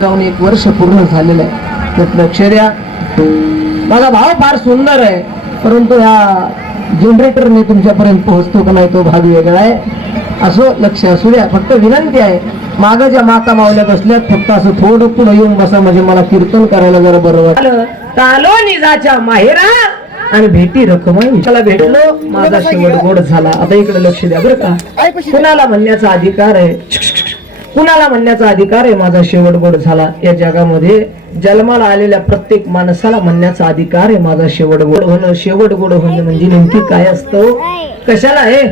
जाऊन 1 वर्ष पूर्ण झालेलं आहे. म्हटलं लक्ष द्या, माझा भाव फार सुंदर आहे, परंतु ह्या जनरेटरने तुमच्यापर्यंत पोहोचतो का नाही तो भाग वेगळा आहे. असं लक्ष असू द्या. फक्त विनंती आहे, मागं ज्या माता मावल्या बसल्यात फक्त असं थोडं पुढे येऊन बसा, म्हणजे मला कीर्तन करायला जरा बरं वाटलं. तालो निजाच्या माहेरा आणि भेटी रखमाई, त्याला भेटलो, माझा शेवट गोड झाला. आता इकडे लक्ष द्या बरं का. कुणाला म्हणण्याचा अधिकार आहे, कुणाला म्हणण्याचा अधिकार आहे माझा शेवट गोड झाला. या जगामध्ये जन्माला आलेल्या प्रत्येक माणसाला म्हणण्याचा अधिकार आहे माझा शेवट गोड होणं. शेवट गोड होणं म्हणजे नेमकी काय असतं, कशाला आहे,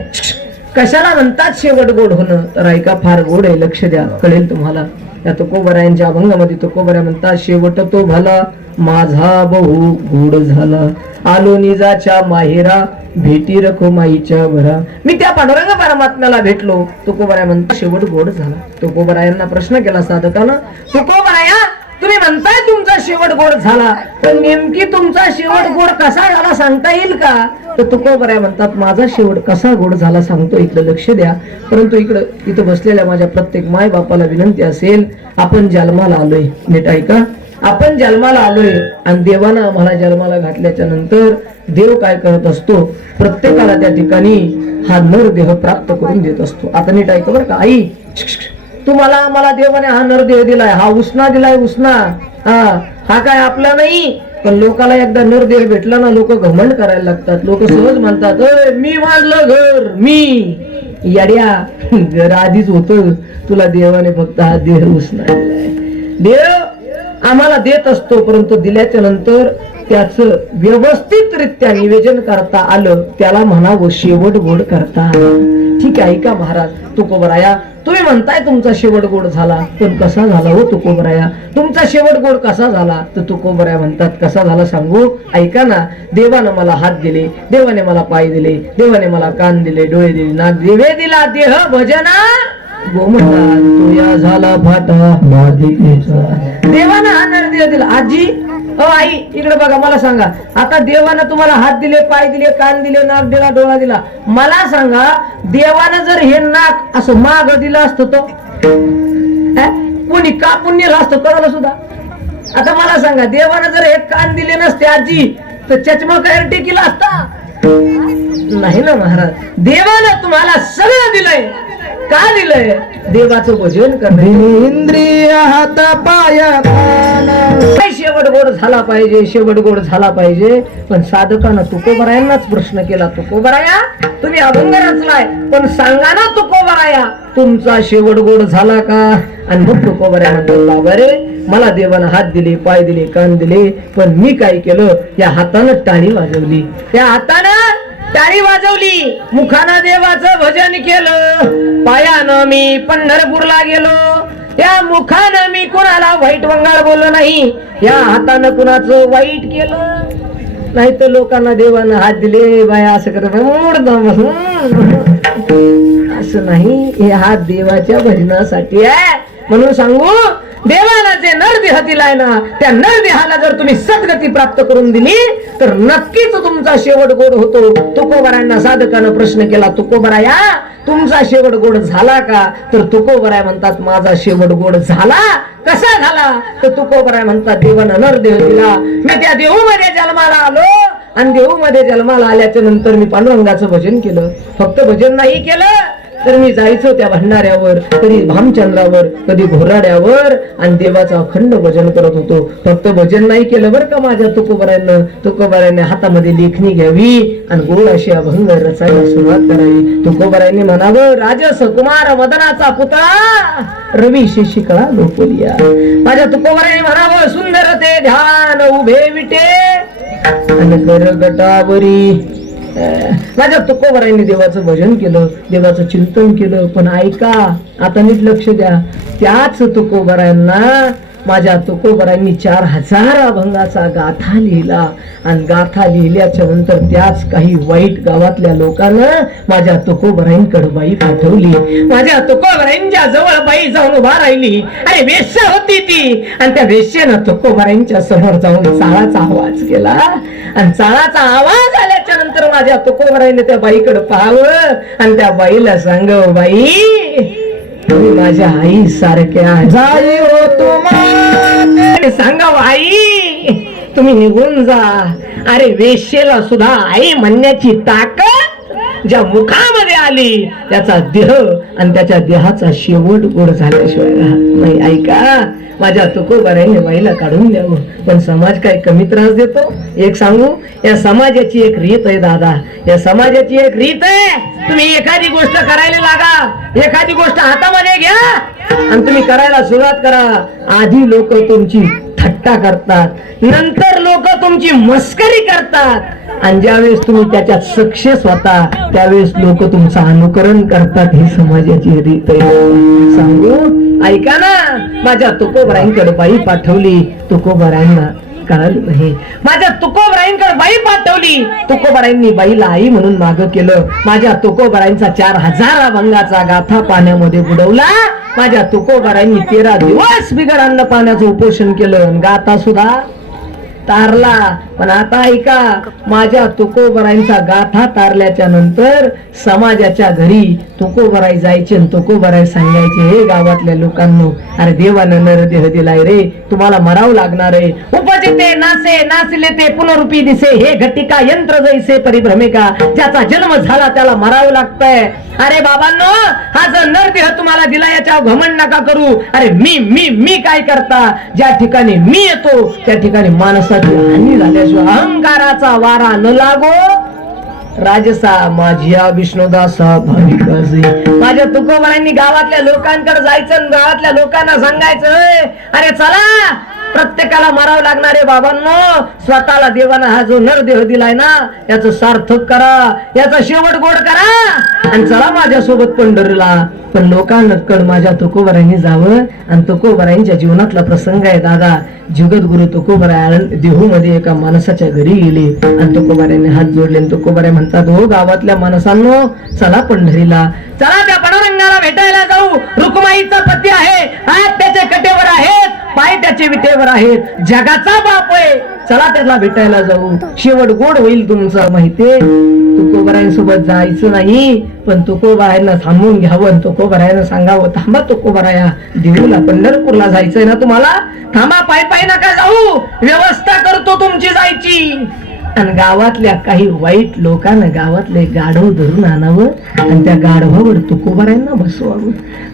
कशाला म्हणतात शेवट गोड होणं. तर ऐका, फार गोड आहे, लक्ष द्या, कळेल तुम्हाला. या तुकोबरायांच्या अभंगामध्ये तुकोबरा म्हणतात, शेवट तो भला माझा बहु गोड झाला, आलो निजाच्या माहेरा भेटी रखुमाईच्या भरा. मी त्या पांडुरंग परमात्म्याला भेटलो. तुकोबराय म्हणतात शेवट गोड झाला. तुकोबरायांना प्रश्न केला साधकानं, तुकोबराया तुम्ही म्हणताय तुमचा शेवट गोड झाला, पण नेमकी तुमचा शेवट गोड कसा झाला सांगता येईल का. तर तुकोबराय म्हणतात माझा शेवट कसा गोड झाला सांगतो, इकडे लक्ष द्या. परंतु इथं बसलेल्या माझ्या प्रत्येक माय बापाला विनंती असेल, आपण जन्माला आलोय, नीट ऐका. आपण जन्माला आलोय आणि देवानं आम्हाला जन्माला घातल्याच्या नंतर देव काय करत असतो, प्रत्येकाला त्या ठिकाणी हा नर देह प्राप्त करून देत असतो. आता नीट ऐका बरं का. आई, तुम्हाला मला देवाने हा नर देह दिलाय, हा उसना दिलाय, उसना. हा काय आपला नाही. पण लोकाला एकदा नर देह भेटला ना, लोक घमंड करायला लागतात. लोक सहज म्हणतात, मी बांधलं घर, मी. याड्या, घर आधीच होत, तुला देवाने फक्त हा देह उसना दिलाय. देव आम्हाला देत असतो, परंतु दिल्याच्या नंतर त्याच व्यवस्थितरित्या निवेदन करता आलं, त्याला म्हणावं शेवट गोड करता आलं. ठीक आहे का महाराज. तुकोबराया तुम्ही म्हणताय तुमचा शेवट गोड झाला, पण कसा झाला हो तुकोबराया, तुमचा शेवट गोड कसा झाला. तर तुकोबराया म्हणतात कसा झाला सांगू, ऐका ना. देवानं मला हात दिले, देवाने मला पाय दिले, देवाने मला कान दिले, डोळे दिले, ना देवे दिला देह भजना गोमटा तुया झाला फाटा देवानं हा नरदेह दिला. आजी, आई इकडे बघा, मला सांगा, आता देवानं तुम्हाला हात दिले, पाय दिले, कान दिले, नाक दिला, डोळा दिला. मला सांगा, देवानं जर हे नाक असं माग दिलं असतं तो कोणी कापून नेलं असतं कळलं सुद्धा. आता मला सांगा, देवानं जर हे कान दिले नसते आजी, तर चष्मा काय टेकीला असता नाही ना महाराज. देवानं तुम्हाला सगळं दिलंय. का दिलंय? देवाचं भजन करणं. इंद्रिय हात पाय शेवट गोड झाला पाहिजे, शेवट गोड झाला पाहिजे. पण साधकानं तुकोबरायांनाच प्रश्न केला, तुकोबराया तुम्ही अभंग रचलाय, पण सांगा ना तुकोबराया तुमचा शेवट गोड झाला का. आणि मग तुकोबराया म्हणतात, बाबा रे, मला देवानं हात दिले, पाय दिले, कान दिले, पण मी काय केलं, या हातानं टाळी वाजवली, त्या हातानं टाळी वाजवली, मुखानं देवाचं भजन केलं, पायानं मी पंढरपूरला गेलो, या मुखानं मी कुणाला वाईट वंगाळ बोललो नाही, या हातानं कुणाचं वाईट केलं नाही. तर लोकांना देवानं हात दिले, बाया असं करत असं नाही. हे हात देवाच्या भजनासाठी आहे. म्हणून सांगू, देवाला जे नरदेह दिलाय ना, त्या नरदेहाला जर तुम्ही सद्गती प्राप्त करून दिली तर नक्कीच तुमचा शेवट गोड होतो. तुकोबरायांना साधकानं प्रश्न केला, तुकोबराया तुमचा शेवट गोड झाला का. तर तुकोबराय म्हणतात माझा शेवट गोड झाला. कसा झाला. तर तुकोबराय म्हणतात देवानं नरदेह दिला, मी त्या देहूमध्ये जन्माला आलो, आणि देहूमध्ये जन्माला आल्याच्या नंतर मी पांडुरंगाचं भजन केलं. फक्त भजन नाही केलं, तर मी जायचो त्या भंडाऱ्यावर, कधी भामचंद्रावर, कधी घोराड्यावर, आणि देवाचं अखंड भजन करत होतो. फक्त भजन नाही केलं बरं का माझ्या तुकोबरायांना. तुकोबरायांनी हातामध्ये लेखणी घ्यावी आणि गोड अशी अभंग रचायला सुरुवात करावी. तुकोबरायांनी म्हणावं, राजस कुमार मदनाचा पुतळा रवी शिशिकळा लोकलिया. माझ्या तुकोबरायांनी म्हणावं, सुंदर ते ध्यान उभे विटे आणि करगटावरी. माझ्या तुकोबरायांनी देवाचं भजन केलं, देवाचं चिंतन केलं. पण ऐका, आता नीट लक्ष द्या, त्याच तुकोबरायांना माझ्या तुकोबरायांनी 4000 अभंगाचा गाथा लिहिला, आणि गाथा लिहिल्याच्या नंतर त्याच काही वाईट गावातल्या लोकांना माझ्या तुकोबरायांकडे बाई पाठवली. माझ्या तुकोबरायांच्या जवळ बाई जाऊन उभा राहिली, आणि वेश्या होती ती, आणि त्या वेश्येनं तुकोबरायांच्या समोर जाऊन चाळाचा आवाज केला, आणि चाळाचा आवाज आल्याच्या नंतर माझ्या तुकोबरायांनी त्या बाईकडे पाहावं, आणि त्या बाईला सांगावं, बाई तुम्ही माझ्या आई सारख्या जाई हो तुम्हाला सांगा आई तुम्ही निघून जा. अरे वेश्येला सुद्धा आई म्हणण्याची ताकद ज्या मुखामध्ये आली त्याचा देह आणि त्याच्या देहाचा शेवट गोड झाल्याशिवाय राहत नाही. ऐका माझ्या तुकोबाराने बाईला काढून द्यावं पण समाज काय कमी त्रास देतो. एक सांगू या समाजाची एक रीत आहे दादा. या समाजाची एक रीत आहे तुम्ही एखादी गोष्ट करायला लागा एखादी गोष्ट हातामध्ये घ्या आणि तुम्ही करायला सुरुवात करा. आधी लोक तुमची थट्टा करतात नंतर लोक तुमची मस्करी करतात आणि ज्यावेळेस तुम्ही त्याच्यात सक्सेस होता त्यावेळेस लोक तुमचं अनुकरण करतात. ही समाजाची रीत आहे. सांगू ऐका ना माझ्या तुकोबराईंकडे बाई पाठवली तुकोबराईंना कळलं नाही. माझ्या तुकोबराईंकडे बाई पाठवली तुकोबराईंनी बाईला आई म्हणून माग केलं. माझ्या तुकोबराईंचा 4000 अभंगाचा गाथा पाण्यामध्ये बुडवला. माझ्या तुकोबराईंनी 13 दिवस बिगर अन्न पाण्याचं उपोषण केलं गाथा सुद्धा तारला. पण आता ऐका माझ्या तुकोबराईंचा गाथा तारल्याच्या नंतर समाजाच्या घरी तुकोबराई जायचे आणि तुकोबराई सांगायचे हे गावातल्या लोकांनो अरे देवानं नरदेह दिलाय रे तुम्हाला मरावं लागणार आहे. उपजिते नासे नाचले ते पुनरुपी दिसे हे घटिका यंत्र जैसे परिभ्रमिका ज्याचा जन्म झाला त्याला मरावं लागतंय. अरे बाबांनो हा जर नरदेह तुम्हाला दिला याच्यावर घमंड नका करू. अरे मी मी मी काय करता ज्या ठिकाणी मी येतो त्या ठिकाणी माणसाची हानी झाल्याशिवाय अहंकाराचा वारा न लागो. राजसा माझ्या विष्णुदासा भाविक माझ्या तुकोबारांनी गावातल्या लोकांकडे जायचं गावातल्या लोकांना सांगायचं अरे चला प्रत्येकाला मरावं लागणार आहे बाबांनो. स्वतःला देवानं हा जो नरदेह दिलाय ना याचं सार्थक करा याचा शेवट गोड करा आणि चला माझ्यासोबत पंढरीला. पण लोकांकडे माझ्या तुकोबारांनी जावं आणि तुकोबारांच्या जीवनातला प्रसंग आहे दादा. जगद्गुरु तुकोबाराय देहू मध्ये एका माणसाच्या घरी गेले आणि तुकोबारांनी हात जोडले. तुकोबाराय म्हणतात हो गावातल्या माणसांनो चला पंढरीला चला त्या पांडुरंगाला भेटायला जाऊ. रुक्माईचा पती आहे हात त्याच्या कटेवर आहेत पाय त्याचे विटेवर आहेत जगाचा बाप आहे चला त्याला भेटायला जाऊ शेवट गोड होईल तुमचं. माहितीये तुकोबारायांसोबत जायचं नाही पण तुकोबारायांना थांबून घ्यावं. तुकोबारायांना सांगावं थांबा तुकोबाराया देऊला पंढरपूरला जायचंय ना तुम्हाला थांबा पाय पाय नका जाऊ व्यवस्था करतो तुमची जायची. आणि गावातल्या काही वाईट लोकांना गावातले गाढव धरून आणावं आणि त्या गाढवावर तुकोबारायांना बसवावं.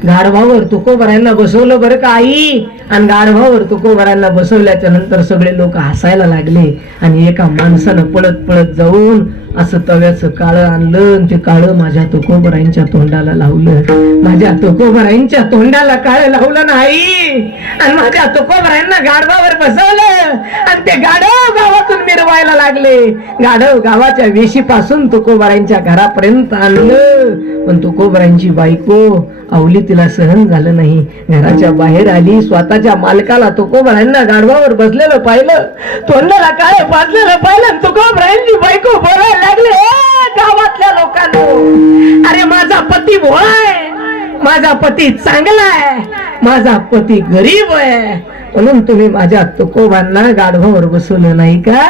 गाढवावर तुकोबारायांना बसवलं बरं का आई आणि गाढवावर तुकोबारायांना बसवल्याच्या नंतर सगळे लोक हसायला लागले आणि एका माणसानं पळत पळत जाऊन असं तव्याचं काळं आणलं ते काळं माझ्या तुकोबारायांच्या तोंडाला लावलं. माझ्या तुकोबारायांच्या तोंडाला काळं लावलं नाही आणि माझ्या तुकोबारायांना गाढवावर बसवलं आणि ते गाढव गावातून मिरवायला लागले. गाढव गावाच्या वेशीपासून तुकोबारायांच्या घरापर्यंत आणलं पण तुकोबारायांची बायको आवली तिला सहन झालं नाही. घराच्या बाहेर आली स्वतःच्या मालकाला तुकोबारायांना गाढवावर बसलेलं पाहिलं तोंडाला काय पाजलेलं पाहिलं. तुकोबारायांची बायको बोलायला लागले गावातल्या लोकांना अरे माझा पती भोळा आहे माझा पती चांगला आहे माझा पती गरीब आहे म्हणून तुम्ही माझ्या तुकोबांना गाढवावर बसवलं नाही का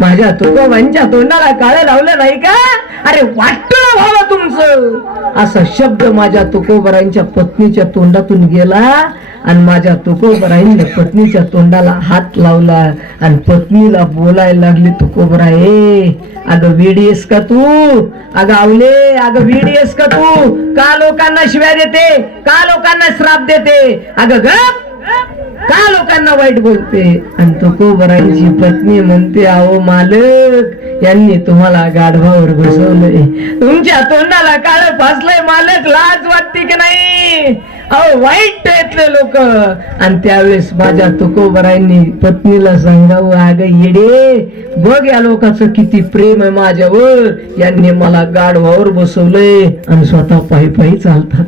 माझ्या तुकोबांच्या तोंडाला काळे लावलं नाही का. अरे वाटलं व्हावं तुमचं असा शब्द माझ्या तुकोबारांच्या पत्नीच्या तोंडातून गेला आणि माझ्या तुकोबाराईने पत्नीच्या तोंडाला हात लावला आणि पत्नीला बोलायला लागली तुकोबाराय अगं वेडीस का तू अगं आवले अगं वेडीस का तू का लोकांना शिव्या देते का लोकांना श्राप देते अगं गप का लोकांना वाईट बोलते. आणि तुकोबारांची पत्नी म्हणते अहो मालक यांनी तुम्हाला गाढवावर बसवलंय तुमच्या तोंडाला काळं फासलंय मालक लाज वाटते की नाही अहो वाईट येतले लोक. आणि त्यावेळेस माझ्या तुकोबारांनी पत्नीला सांगावं अगं येडे बघ या लोकांचं किती प्रेम आहे माझ्यावर यांनी मला गाढवावर बसवलंय आणि स्वतः पायी पायी चालतात.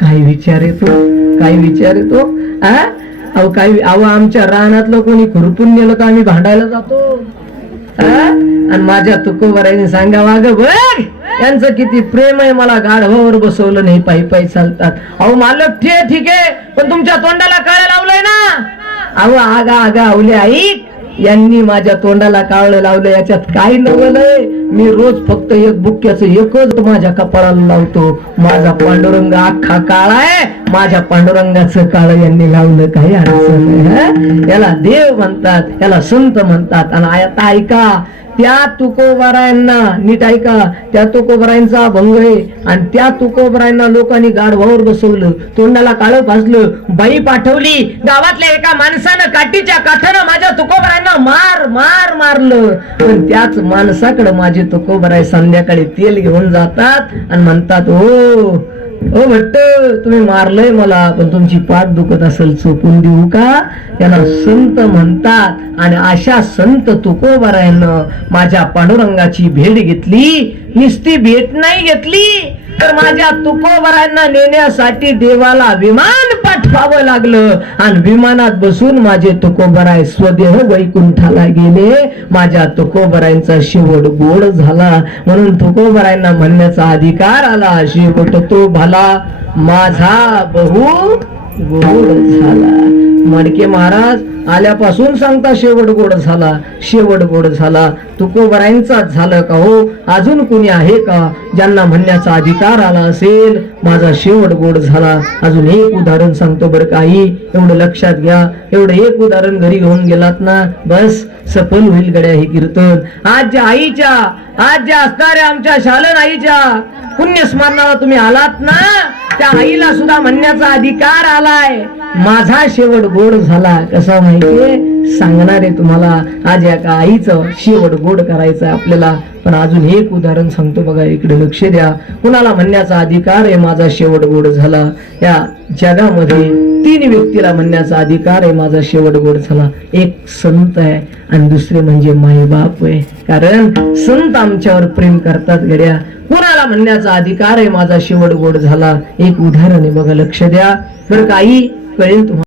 काय विचार येतो काय विचार येतो अहो काही अहो आमच्या रानातलं कोणी खुरपून गेलं तर आम्ही भांडायला जातो. आणि माझ्या तुकोबाराईने सांगावं अगं बघ यांचं किती प्रेम आहे मला गाढवावर बसवलं नाही पायी पायी चालतात. अहो मालक ठीक आहे पण तुमच्या तोंडाला काळं लावलंय ना. अहो आगा आगा आवले आई यांनी माझ्या तोंडाला कावळं लावलं, याच्यात काय नवलंय? मी रोज फक्त एक बुक्क्याचं एकच माझ्या कपाळाला लावतो. माझा पांडुरंग अख्खा काळा आहे, माझ्या पांडुरंगाचं काळ यांनी लावलं, काही अडचण नाही. याला देव म्हणतात, याला संत म्हणतात. आणि आता ऐका, त्या तुकोबारायांना नीट ऐका, त्या तुकोबारायांचा अभंग आहे. आणि त्या तुकोबारायांना लोकांनी गाढवावर बसवलं, तोंडाला काळं भाजलं, बाई पाठवली. गावातल्या एका माणसानं काठीच्या काठानं माझ्या तुकोबारायांना मारलं. पण त्याच माणसाकडे माझे तुकोबाराय संध्याकाळी तेल घेऊन जातात आणि म्हणतात, ओ भट्ट, तुम्ही मारलंय मला, पण तुमची पाठ दुखत असेल, चोपून देऊ का? याला संत म्हणतात. आणि अशा संत तुकोबारायानं माझ्या पांडुरंगाची भेट घेतली. नुसती भेट नाही घेतली, तर माझ्या तुकोबारायांना नेण्यासाठी देवाला विमान पाठवावं लागलं. आणि विमानात बसून माझे तुकोबाराय स्वदेह वैकुंठाला गेले. माझ्या तुकोबारायांचा शेवट गोड झाला. म्हणून तुकोबारायांना म्हणण्याचा अधिकार आला, शेवट तो भला माझा बहु गोड झाला. मडके महाराज आल्यापासून सांगता शेवट गोड झाला, शेवट गोड झाला. तुकोबारायांचाच झालं का हो? अजून कुणी आहे का ज्यांना म्हणण्याचा अधिकार आला असेल माझा शेवट गोड झाला? अजून एक उदाहरण सांगतो बरं काही, एवढं लक्षात घ्या. एवढं एक उदाहरण घरी घेऊन गेलात ना, बस सफल होईल गड्या हे कीर्तन. आज ज्या असणाऱ्या आमच्या शालन आईच्या पुण्यस्मरणाला तुम्ही आलात ना, त्या आईला सुद्धा म्हणण्याचा अधिकार आलाय, माझा शेवट गोड झाला. कसा माहितीये? सांगणार आहे तुम्हाला. आज या का आईचं शेवट गोड करायचं आपल्याला. पण अजून एक उदाहरण सांगतो बघा, इकडे लक्ष द्या. कुणाला म्हणण्याचा अधिकार आहे माझा शेवट गोड झाला? या जगामध्ये 3 व्यक्तीला म्हणण्याचा अधिकार आहे माझा शेवट गोड झाला. एक संत आहे आणि दुसरे म्हणजे मायबाप आहे. कारण संत आमच्यावर प्रेम करतात गड्या. कुणाला म्हणण्याचा अधिकार आहे माझा शेवट गोड झाला? एक उदाहरण आहे बघा, लक्ष द्या बरं, काही कळेल तुम्हाला.